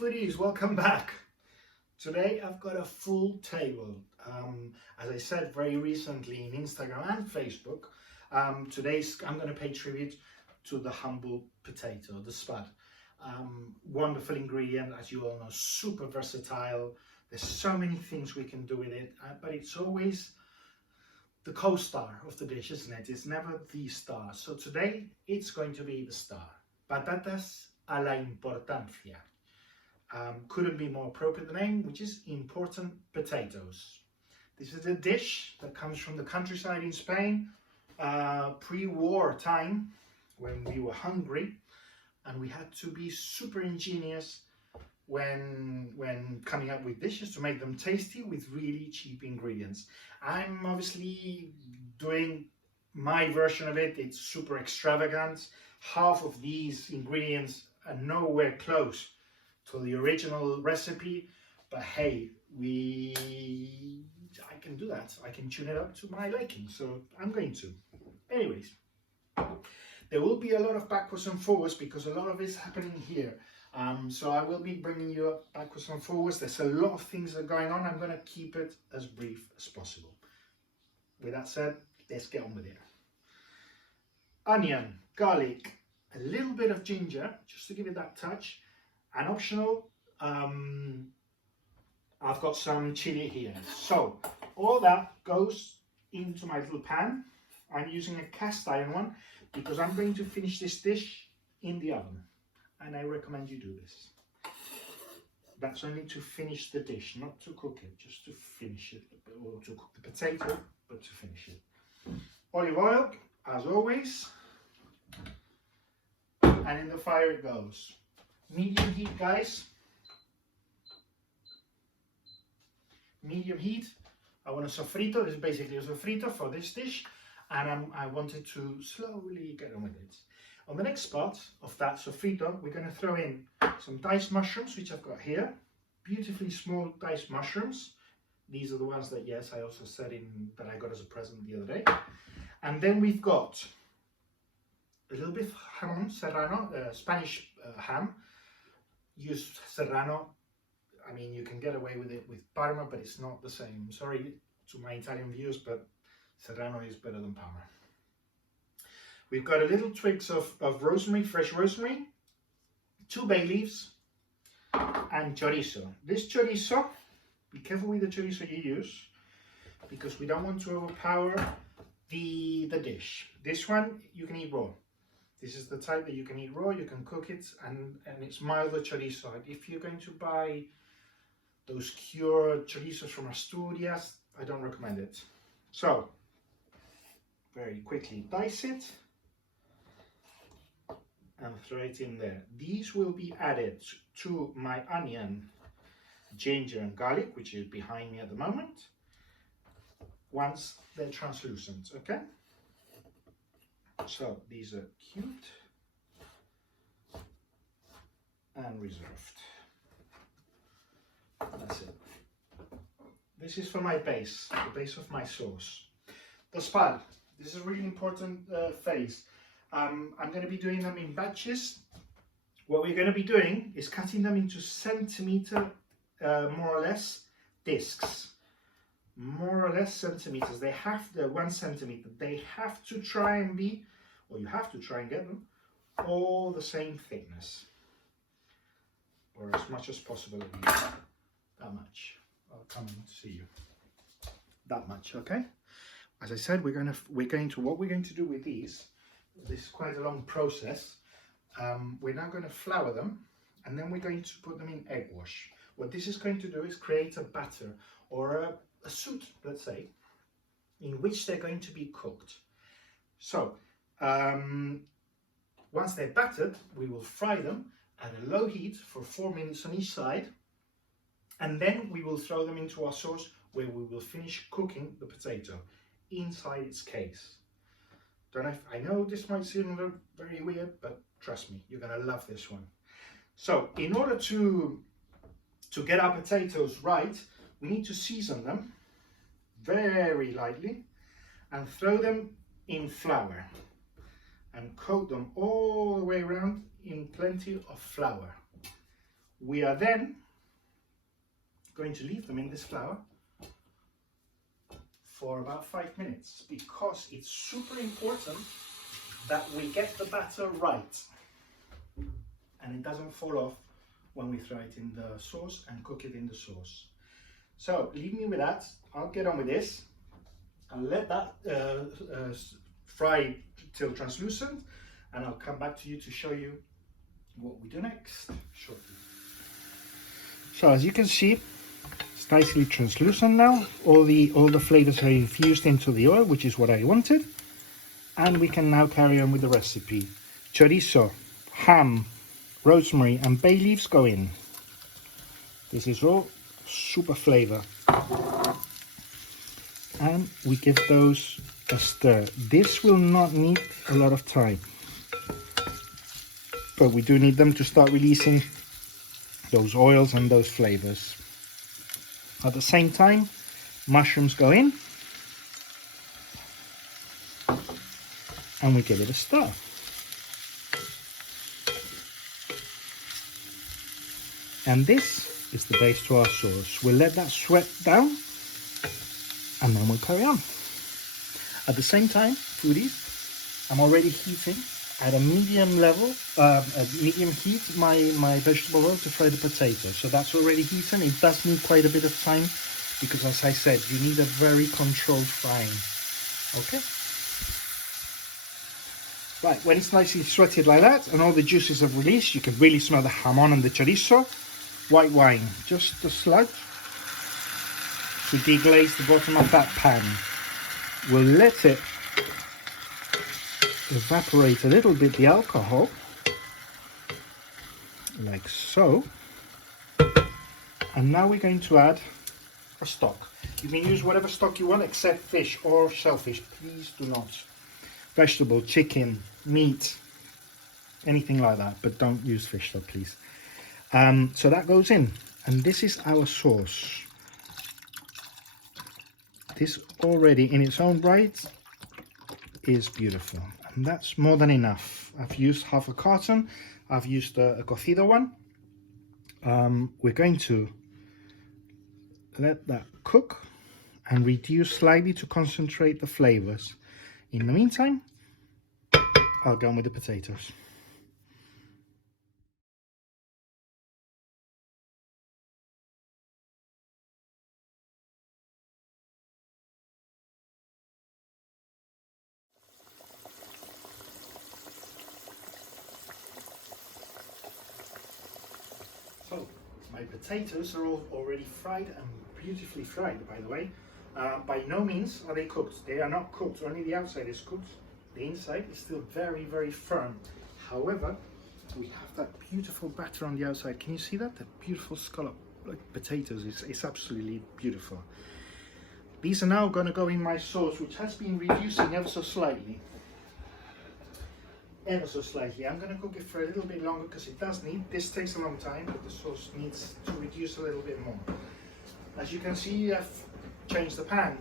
foodies, welcome back. Today I've got a full table. As I said very recently in Instagram and Facebook, today I'm going to pay tribute to the humble potato, the spud. Wonderful ingredient, as you all know, super versatile. There's so many things we can do with it, but it's always the co-star of the dish, isn't it? It's never the star. So today it's going to be the star. Patatas a la importancia. Couldn't be more appropriate the name, which is important potatoes. This is a dish that comes from the countryside in Spain, pre-war time, when we were hungry and we had to be super ingenious when coming up with dishes to make them tasty with really cheap ingredients. I'm obviously doing my version of it. It's super extravagant. Half of these ingredients are nowhere close to the original recipe, but hey, I can do that. I can tune it up to my liking, so I'm going to. Anyways, there will be a lot of backwards and forwards because a lot of it's happening here. So I will be bringing you up backwards and forwards. There's a lot of things that are going on. I'm going to keep it as brief as possible. With that said, let's get on with it. Onion, garlic, a little bit of ginger, just to give it that touch. And optional, I've got some chili here. So all that goes into my little pan. I'm using a cast iron one because I'm going to finish this dish in the oven. And I recommend you do this. That's only to finish the dish, not to cook it, just to finish it, or to cook the potato, but to finish it. Olive oil, as always. And in the fire it goes. Medium heat, guys. Medium heat. I want a sofrito. This is basically a sofrito for this dish. And I wanted to slowly get on with it. On the next part of that sofrito, we're going to throw in some diced mushrooms, which I've got here. Beautifully small diced mushrooms. These are the ones that, yes, I also said that I got as a present the other day. And then we've got a little bit of ham serrano, Spanish ham. Use serrano. I mean, you can get away with it with Parma, but it's not the same. Sorry to my Italian viewers, but serrano is better than Parma. We've got a little twigs of rosemary, fresh rosemary, 2 bay leaves, and chorizo. This chorizo, be careful with the chorizo you use, because we don't want to overpower the dish. This one you can eat raw. This is the type that you can eat raw, you can cook it, and it's milder chorizo. If you're going to buy those cured chorizos from Asturias, I don't recommend it. So, very quickly dice it and throw it in there. These will be added to my onion, ginger and garlic, which is behind me at the moment, once they're translucent, okay? So these are cute and reserved. That's it. This is for my base, the base of my sauce. The spud. This is a really important phase. I'm going to be doing them in batches. What we're going to be doing is cutting them into centimetre, more or less, discs. More or less centimeters. They have the 1 centimeter. They have to try and be, or you have to try and get them, all the same thickness, or as much as possible. At least. That much. I'll come to see you. That much, okay? As I said, what we're going to do with these. This is quite a long process. We're now going to flour them, and then we're going to put them in egg wash. What this is going to do is create a batter, or a soup, let's say, in which they're going to be cooked. So, once they're battered, we will fry them at a low heat for 4 minutes on each side, and then we will throw them into our sauce, where we will finish cooking the potato inside its case. I know this might seem very weird, but trust me, you're gonna love this one. So, in order to get our potatoes right, we need to season them very lightly and throw them in flour and coat them all the way around in plenty of flour. We are then going to leave them in this flour for about 5 minutes, because it's super important that we get the batter right and it doesn't fall off when we throw it in the sauce and cook it in the sauce. So leave me with that. I'll get on with this. I'll let that fry till translucent, and I'll come back to you to show you what we do next shortly. So as you can see, it's nicely translucent now. All the flavors are infused into the oil, which is what I wanted. And we can now carry on with the recipe. Chorizo, ham, rosemary and bay leaves go in. This is all super flavor. And we give those a stir. This will not need a lot of time, but we do need them to start releasing those oils and those flavors. At the same time, mushrooms go in and we give it a stir. And this is the base to our sauce. We'll let that sweat down and then we'll carry on. At the same time, foodies, I'm already heating at a medium level, medium heat, my vegetable oil to fry the potatoes. So that's already heating. It does need quite a bit of time because, as I said, you need a very controlled frying. Okay. Right, when it's nicely sweated like that and all the juices have released, you can really smell the jamon and the chorizo. White wine, just a sludge to deglaze the bottom of that pan. We'll let it evaporate a little bit, the alcohol, like so. And now we're going to add a stock. You can use whatever stock you want except fish or shellfish. Please do not. Vegetable, chicken, meat, anything like that, but don't use fish though, please. So that goes in, and this is our sauce. This already in its own right is beautiful, and that's more than enough. I've used half a carton. I've used a cocido one. We're going to let that cook and reduce slightly to concentrate the flavors. In the meantime, I'll go on with the potatoes. So, my potatoes are all already fried and beautifully fried, by the way. By no means are they cooked. They are not cooked. Only the outside is cooked. The inside is still very, very firm. However, we have that beautiful batter on the outside. Can you see that? That beautiful scallop like potatoes. It's absolutely beautiful. These are now going to go in my sauce, which has been reducing ever so slightly. Ever so slightly. I'm going to cook it for a little bit longer because it does need, this takes a long time, but the sauce needs to reduce a little bit more. As you can see, I've changed the pan,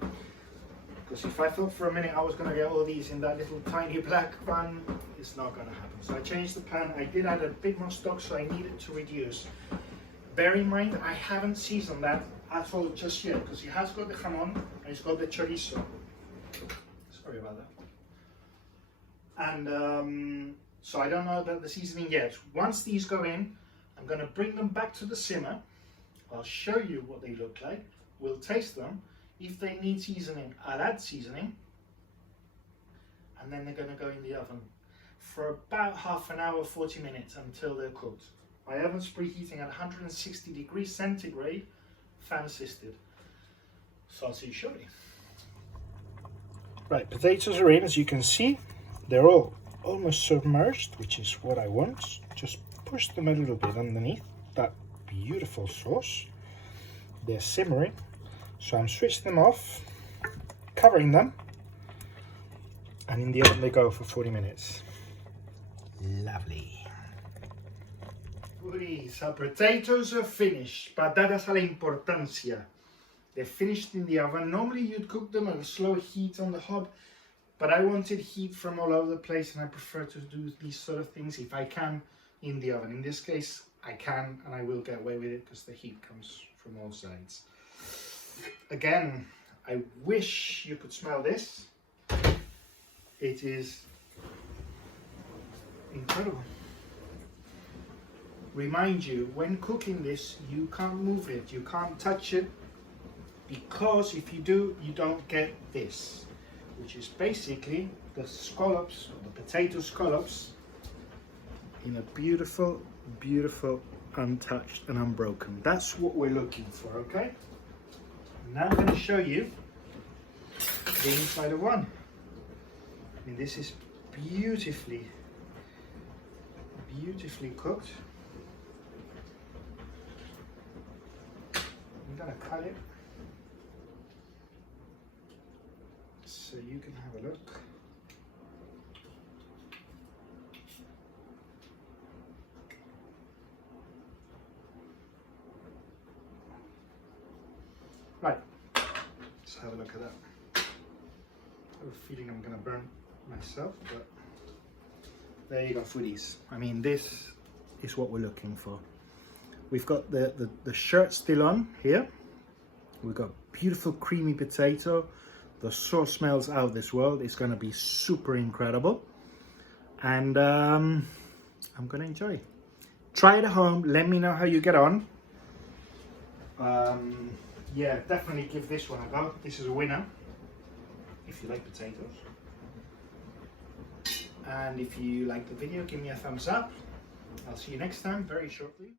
because if I thought for a minute I was going to get all these in that little tiny black pan, it's not going to happen. So I changed the pan. I did add a bit more stock, so I needed to reduce. Bear in mind, I haven't seasoned that at all just yet, because it has got the jamon and it's got the chorizo. Sorry about that. And so I don't know the seasoning yet. Once these go in, I'm going to bring them back to the simmer. I'll show you what they look like. We'll taste them. If they need seasoning, I'll add seasoning. And then they're going to go in the oven for about half an hour, 40 minutes until they're cooked. My oven's preheating at 160 degrees centigrade, fan assisted. So I'll see you shortly. Right, potatoes are in, as you can see. They're all almost submerged, which is what I want. Just push them a little bit underneath that beautiful sauce. They're simmering, so I'm switching them off, covering them, and in the oven they go for 40 minutes. Lovely. Foodies, our potatoes are finished. Patatas a la importancia. They're finished in the oven. Normally you'd cook them at a slow heat on the hob, but I wanted heat from all over the place, and I prefer to do these sort of things, if I can, in the oven. In this case, I can and I will get away with it because the heat comes from all sides. Again, I wish you could smell this. It is incredible. Remind you, when cooking this, you can't move it, you can't touch it, because if you do, you don't get this, which is basically the scallops, or the potato scallops, in a beautiful, beautiful, untouched and unbroken. That's what we're looking for, okay? Now I'm going to show you the inside of one. I mean, this is beautifully, beautifully cooked. I'm going to cut it so you can have a look. Right, let's have a look at that. I have a feeling I'm going to burn myself, but there you go, foodies. I mean, this is what we're looking for. We've got the shirt still on here. We've got beautiful creamy potato. The sauce smells out of this world. It's going to be super incredible. And I'm going to enjoy. Try it at home. Let me know how you get on. Yeah, definitely give this one a go. This is a winner if you like potatoes. And if you like the video, give me a thumbs up. I'll see you next time very shortly.